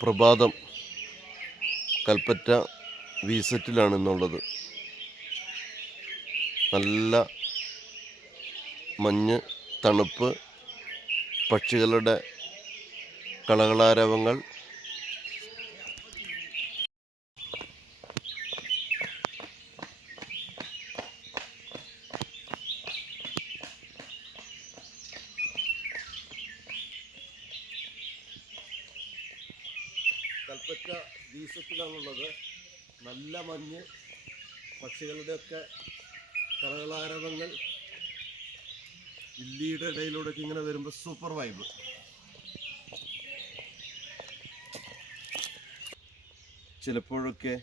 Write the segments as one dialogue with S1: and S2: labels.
S1: പ്രഭാതം കൽപ്പറ്റ വിസറ്റിലാണ് എന്നുള്ളത്. നല്ല മഞ്ഞ് തണുപ്പ് പക്ഷികളുടെ കളകളാരവങ്ങൾ കൽപ്പറ്റ ദീസത്തിലാണുള്ളത് നല്ല മഞ്ഞ് പക്ഷികളുടെയൊക്കെ കലകളാരവങ്ങൾ ഇല്ലിയുടെ ഇടയിലൂടെയൊക്കെ ഇങ്ങനെ വരുമ്പോൾ സൂപ്പർ വൈബ് ചിലപ്പോഴൊക്കെ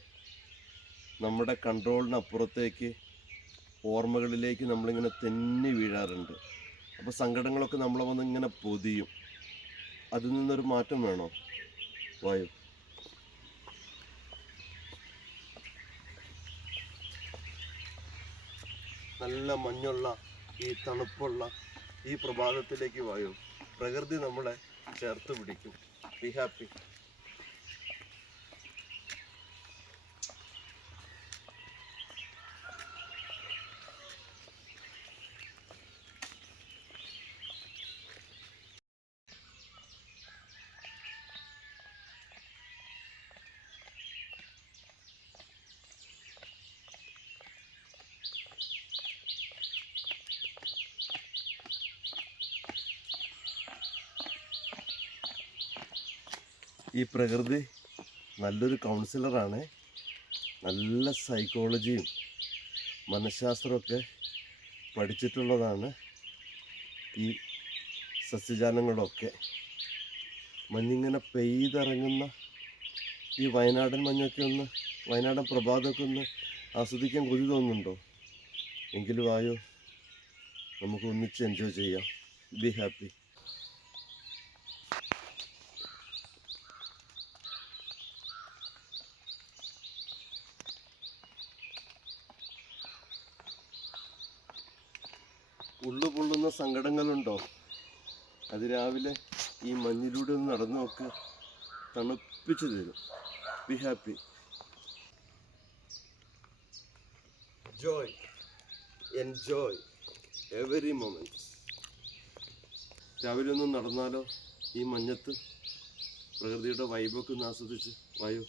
S1: നമ്മുടെ കൺട്രോളിനപ്പുറത്തേക്ക് ഓർമ്മകളിലേക്ക് നമ്മളിങ്ങനെ തെന്നി വീഴാറുണ്ട്. അപ്പോൾ സങ്കടങ്ങളൊക്കെ നമ്മളെ വന്ന് ഇങ്ങനെ പൊതിയും. അതിൽ നിന്നൊരു മാറ്റം വേണോ? വായു. നല്ല മഞ്ഞുള്ള ഈ തണുപ്പുള്ള ഈ പ്രഭാതത്തിലേക്ക് വായു. പ്രകൃതി നമ്മളെ ചേർത്ത് പിടിക്കും. ബി ഹാപ്പി ഈ പ്രകൃതി നല്ലൊരു കൗൺസിലറാണ് നല്ല സൈക്കോളജിയും മനഃശാസ്ത്രമൊക്കെ പഠിച്ചിട്ടുള്ളതാണ് ഈ സസ്യജാലങ്ങളൊക്കെ. മഞ്ഞിങ്ങനെ പെയ്തിറങ്ങുന്ന ഈ വയനാടൻ മഞ്ഞൊക്കെ ഒന്ന് വയനാടൻ പ്രഭാതമൊക്കെ ഒന്ന് ആസ്വദിക്കാൻ കൊതി തോന്നുന്നുണ്ടോ? എങ്കിലും ആയോ നമുക്ക് ഒന്നിച്ച് എൻജോയ് ചെയ്യാം. ബി ഹാപ്പി ഉള്ളു പൊള്ളുന്ന സങ്കടങ്ങളുണ്ടോ? അത് രാവിലെ ഈ മഞ്ഞിലൂടെ ഒന്ന് നടന്നു നോക്ക്. തണുപ്പിച്ചു തരും. Be happy joy enjoy every moment രാവിലെ ഒന്ന് നടന്നാലോ ഈ മഞ്ഞത്ത്? പ്രകൃതിയുടെ വൈബൊക്കെ ഒന്ന് ആസ്വദിച്ച് വായു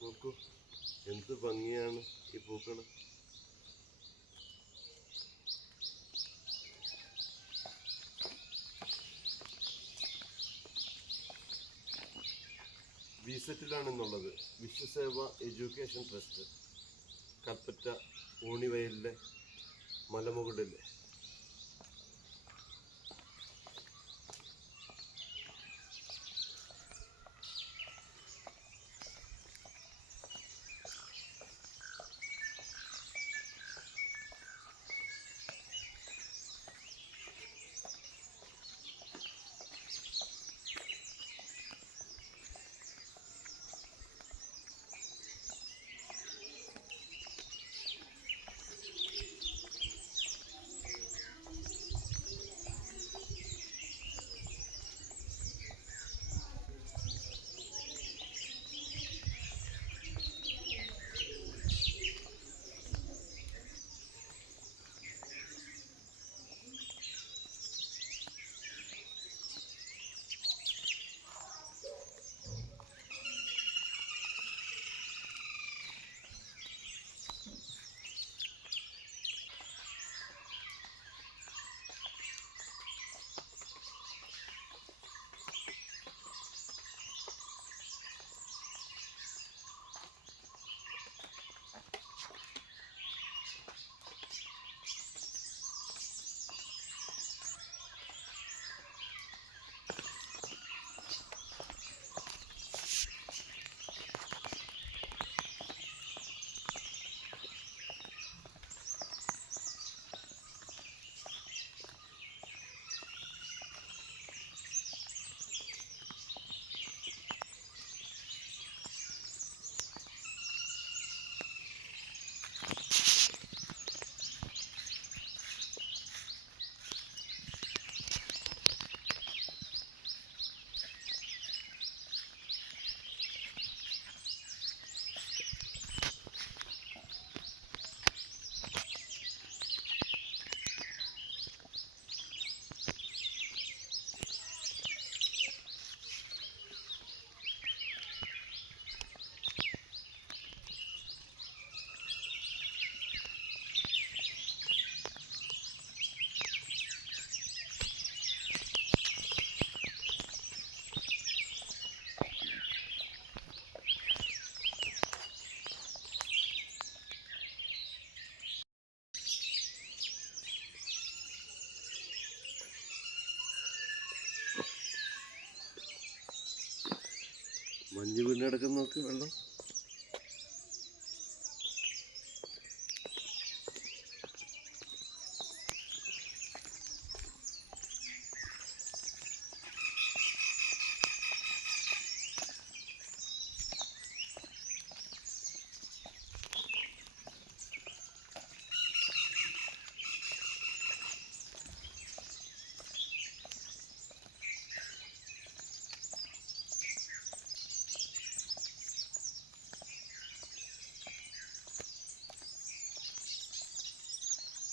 S1: നോക്കൂ ഭംഗിയാണ് ഈ പൂക്കൾ വിസെറ്റിലാണ് ഇന്നുള്ളത്. വിശ്വസേവ എഡ്യൂക്കേഷൻ ട്രസ്റ്റ് കൽപ്പറ്റ ഊണിവയലിലെ മലമുകളിൽ മഞ്ഞ് വീണ് കിടക്കുന്ന നോക്ക് വെള്ളം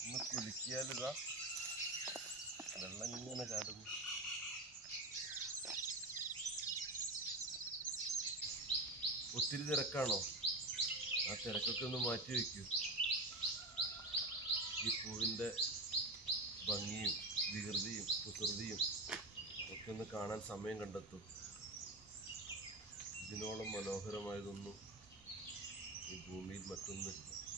S1: ഒന്ന് കുലുക്കിയാലിതാ വെള്ളം ഇങ്ങനെ ചാടുന്നു ഒത്തിരി തിരക്കാണോ? ആ തിരക്കൊക്കെ ഒന്ന് മാറ്റി വയ്ക്കൂ ഈ പൂവിന്റെ ഭംഗിയും വികൃതിയും കുസൃതിയും ഒക്കെ ഒന്ന് കാണാൻ സമയം കണ്ടെത്തും. ഇതിനോളം മനോഹരമായതൊന്നും ഈ ഭൂമിയിൽ മറ്റൊന്നുമില്ല.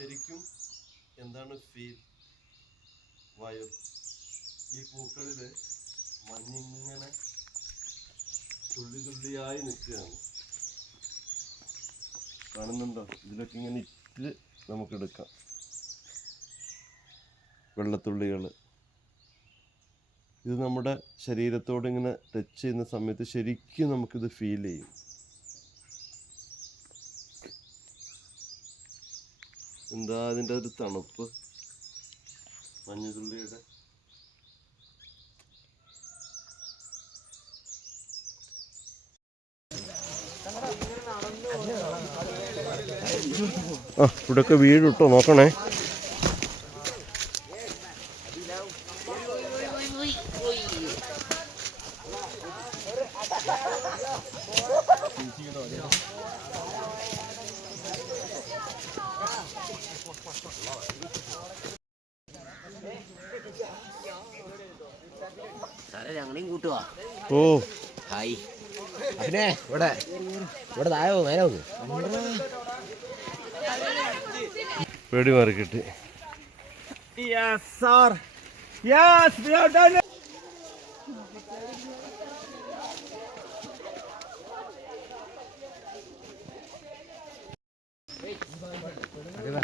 S1: ശരിക്കും എന്താണ് ഫീൽ വായു ഈ പൂക്കളിൽ മഞ്ഞിങ്ങനെ തുള്ളി തുള്ളിയായി നിൽക്കുകയാണ്. കാണുന്നുണ്ടോ? ഇതിലൊക്കെ ഇങ്ങനെ ഇറ്റ് നമുക്കെടുക്കാം. വെള്ളത്തുള്ളികൾ ഇത് നമ്മുടെ ശരീരത്തോട് ഇങ്ങനെ ടച്ച് ചെയ്യുന്ന സമയത്ത് ശരിക്കും നമുക്കിത് ഫീൽ ചെയ്യും. എന്താ അതിന്റെ ഒരു തണുപ്പ്? മഞ്ഞുതുള്ളിയുടെ. ആ ഇവിടെയൊക്കെ വീട് ഇട്ടോ നോക്കണേ.
S2: ഞങ്ങളെയും കൂട്ടുവാ.
S1: ഓ.
S2: ഹായ്. അഭിനെ ഇവിടെ ഇവിടെ താഴെ നോക്ക്
S1: പേടി മാറി കിട്ടി.
S3: Yes, sir. Yes,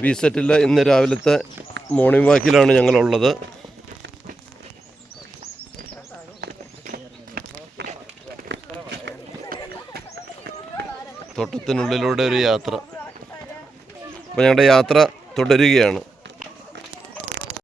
S1: വി ഇന്ന് രാവിലത്തെ മോർണിംഗ് വാക്കിലാണ് ഞങ്ങളുള്ളത്. തോട്ടത്തിനുള്ളിലൂടെ ഒരു യാത്ര. അപ്പോൾ ഞങ്ങളുടെ യാത്ര തുടരുകയാണ്.